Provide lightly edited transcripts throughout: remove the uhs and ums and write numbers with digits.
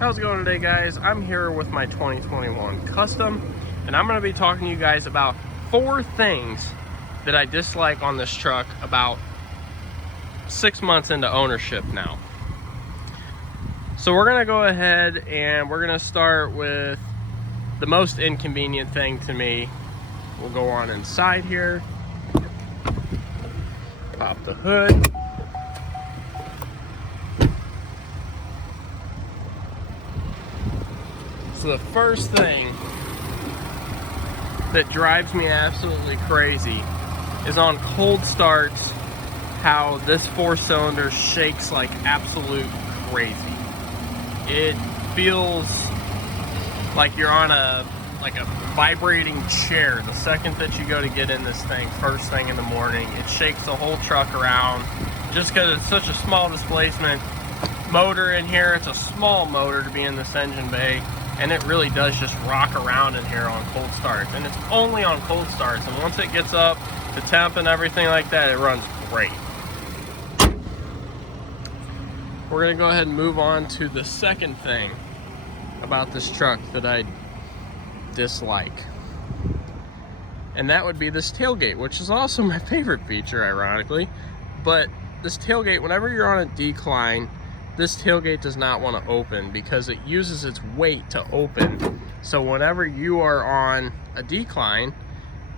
How's it going today, guys? I'm here with my 2021 Custom, and I'm going to be talking to you guys about 4 things that I dislike on this truck about 6 months into ownership now. So we're going to go ahead and we're going to start with the most inconvenient thing to me. We'll go on inside here, pop the hood. So the first thing that drives me absolutely crazy is on cold starts how this 4-cylinder shakes like absolute crazy. It feels like you're on a vibrating chair the second that you go to get in this thing first thing in the morning. It shakes the whole truck around just because it's such a small displacement motor in here. It's a small motor to be in this engine bay, and it really does just rock around in here on cold starts, and it's only on cold starts, and once it gets up to temp and everything like that, it runs great. We're gonna go ahead and move on to the second thing about this truck that I dislike, and that would be this tailgate, which is also my favorite feature, ironically. But this tailgate, whenever you're on a decline, this tailgate does not want to open because it uses its weight to open. So whenever you are on a decline,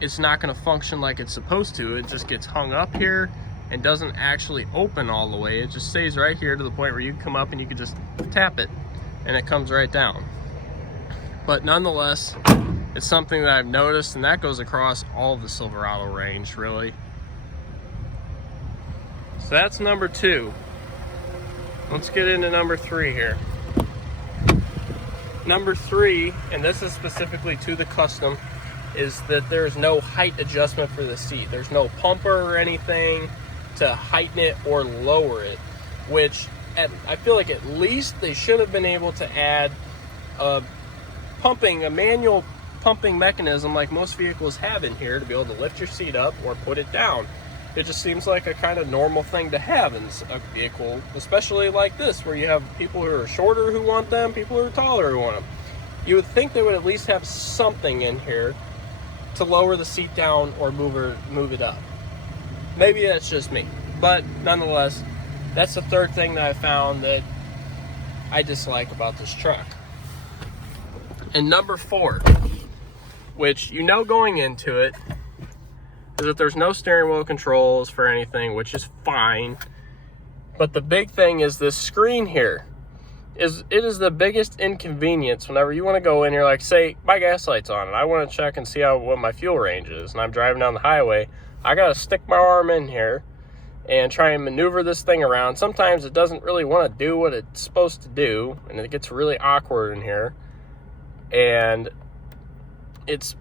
it's not going to function like it's supposed to. It just gets hung up here and doesn't actually open all the way. It just stays right here to the point where you can come up and you can just tap it and it comes right down. But nonetheless, it's something that I've noticed, and that goes across all of the Silverado range, really. So that's number 2. Let's get into number 3 here. Number 3, and this is specifically to the Custom, is that there's no height adjustment for the seat. There's no pumper or anything to heighten it or lower it, which I feel like at least they should have been able to add a manual pumping mechanism like most vehicles have in here to be able to lift your seat up or put it down. It just seems like a kind of normal thing to have in a vehicle, especially like this, where you have people who are shorter who want them, people who are taller who want them. You would think they would at least have something in here to lower the seat down or move it up. Maybe that's just me, but nonetheless, that's the third thing that I found that I dislike about this truck. And number 4, which you know going into it, is that there's no steering wheel controls for anything, which is fine. But the big thing is this screen here. It is the biggest inconvenience whenever you want to go in here, like say my gas light's on and I want to check and see what my fuel range is, and I'm driving down the highway. I gotta stick my arm in here and try and maneuver this thing around. Sometimes it doesn't really want to do what it's supposed to do, and it gets really awkward in here, and it's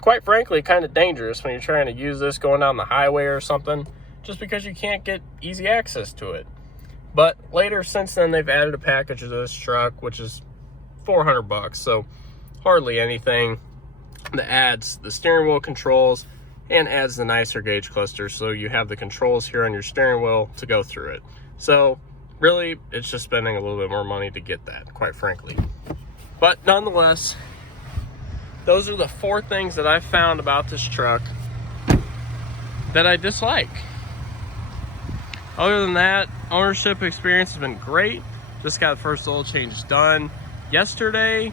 quite frankly kind of dangerous when you're trying to use this going down the highway or something, just because you can't get easy access to it. But later, since then, they've added a package of this truck, which is $400, so hardly anything, that adds the steering wheel controls and adds the nicer gauge cluster, so you have the controls here on your steering wheel to go through it. So really, it's just spending a little bit more money to get that, quite frankly. But nonetheless, those are the 4 things that I've found about this truck that I dislike. Other than that, ownership experience has been great. Just got the first oil change done yesterday.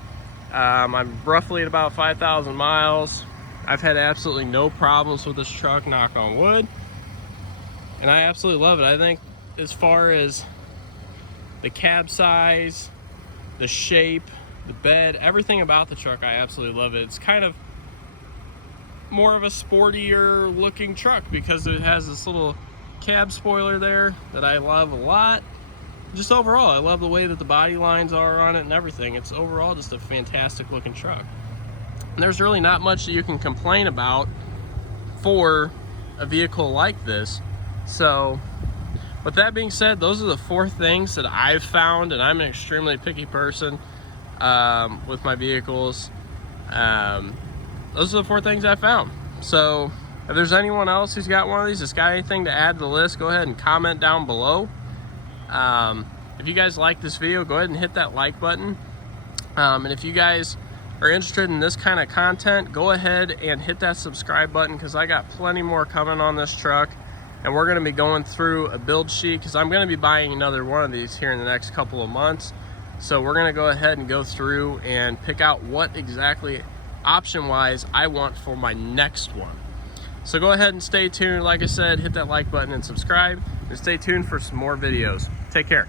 I'm roughly at about 5,000 miles. I've had absolutely no problems with this truck, knock on wood. And I absolutely love it. I think as far as the cab size, the shape, the bed, everything about the truck, I absolutely love it. It's kind of more of a sportier looking truck because it has this little cab spoiler there that I love a lot. Just overall, I love the way that the body lines are on it and everything. It's overall just a fantastic looking truck. And there's really not much that you can complain about for a vehicle like this. So with that being said, those are the 4 things that I've found, and I'm an extremely picky person with my vehicles. Those are the 4 things I found. So if there's anyone else who's got one of these that's got anything to add to the list, go ahead and comment down below. If you guys like this video, go ahead and hit that like button. And if you guys are interested in this kind of content, go ahead and hit that subscribe button, because I got plenty more coming on this truck. And we're going to be going through a build sheet, because I'm going to be buying another one of these here in the next couple of months. So we're going to go ahead and go through and pick out what exactly option wise I want for my next one. So go ahead and stay tuned. Like I said, hit that like button and subscribe, and stay tuned for some more videos. Take care.